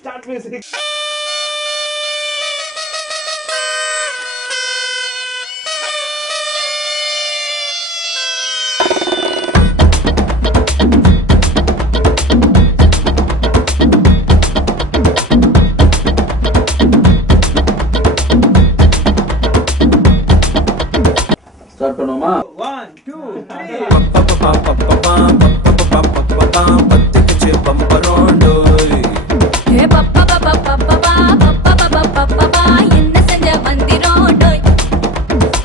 start music. Start பண்ணுமா 1 2 3 பத்திக்குச்சு பம்பரோண்டோய் ஏ பப்பா பப்பா பப்பா பப்பா பப்பா என்ன செஞ்ச வந்திரோண்டோய்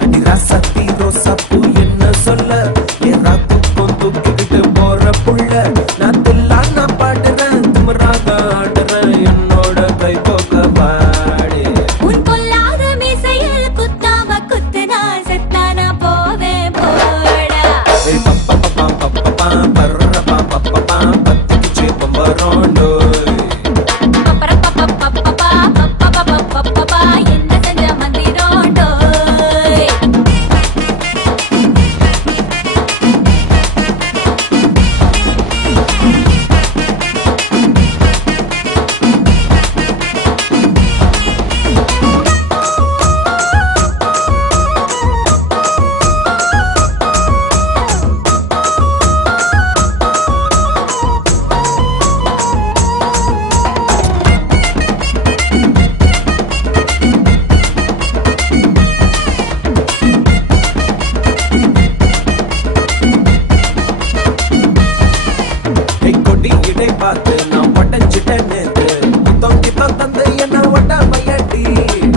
அடி ராசத்தி ரோசாப்பூ என்ன சொல்ல ஏ ராத்து தூக்கிக்கிட்டு போற புள்ள நான் தில்லான பாடுறேன் திமிராக ஆடுறேன் என்னோட கை போக்க பாடு உன் கொல்லாத மீசையில் குத்தாம குத்துனா செத்தானா போவே போடா ஏ பப்பா பப்பா பப்பா பர்ரப்பா பப்பா பத்திக்குச்சு பம்பரோண்டோய் பப்பா என்ன செஞ்ச வந்திரோண்டோய் பார்த்து நான் பட்டஞ்சிட்டேன் நேத்து தொங்கித்தான் தந்து என்ன வட்டா மையாட்டி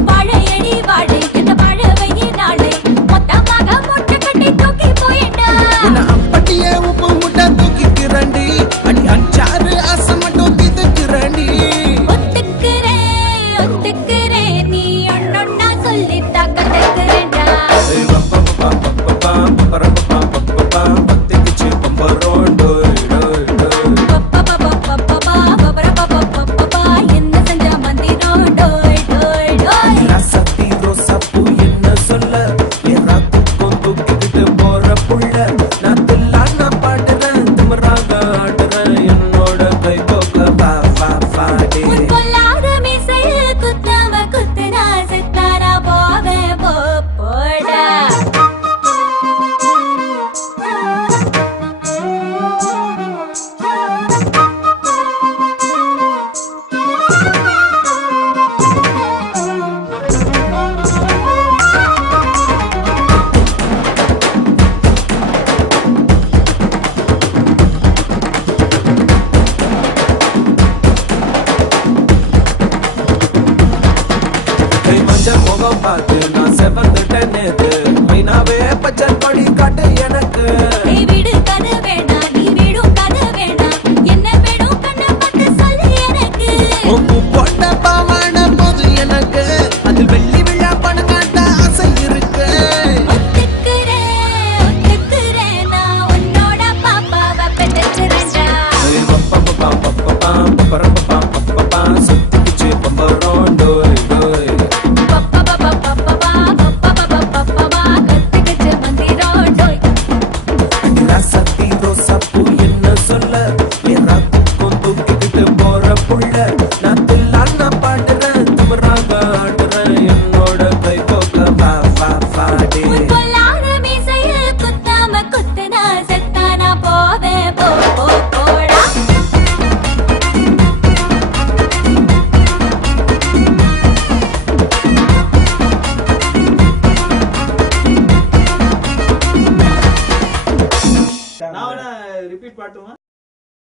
வாழையடி வாழை என்ன வாழவையே நாளை மொத்தமாக மொட்டை கட்டி தூக்கி போயிட்டா என்ன அப்பட்டியே உப்பு முட்டை தூக்கிக்கிறண்டி அடி அஞ்சாறு ஆசை மட்டும் திதுக்கிறண்டி ஒத்துக்கிறேன் நீ ஒன்னொன்னா சொல்லி கத்துக்கிறேன்டா பத்திக்குச்சு பம்பரோண்டோய் என்ன செஞ்ச வந்திரோண்டோய் டோய் டோய் ராசத்தி ரோசாப்பூ என்ன சொல்ல ஏ ராத்துக்கும் தூக்கிக்கிட்டு போற புள்ள நான் தில்லான பாடுறேன் திமிராக ஆடுறேன் என்னோட கை போக்க வா வா வாடே உன் கொல்லாத மீசையில் குத்தாம குத்துனா செத்தானா போவே போடா கை மஞ்சள் முகம் பார்த்து நான் செவந்துட்டேன் நேத்து மைனாவே பச்சை கொடி காட்டு எனக்கு நீ வீடு கதை வேணாம் நீ வீடும் கதை வேணாம் என்ன வேணும் கண்ணை பார்த்து சொல்லு எனக்கு உப்பு போட்ட பாவான போது எனக்கு அதில் வெள்ளி விழா பணங்காட்ட ஆசை இருக்கு ஒத்துக்கிறேன் நான் உன்னோட பாப்பாவை பெற்றுக்கிறேன்டா சுத்திக்குச்சு பம்பரோண்டோய் கத்துக்கிச்சு வந்திரோண்டோய் ராசத்தி ரோசாப்பூ என்ன சொல்ல ஏ ராத்துக்கும் தூக்கிக்கிட்டு போற புள்ள நான் தில்லான பாடுறேன் திமிராக ஆடுறேன் என்னோட கை போக்க வா வா வாடே உன் கொல்லாத மீசையில் குத்தாம குத்துனா செத்தானா போவே போடா நான் ரிப்பீட் பாட்டுமா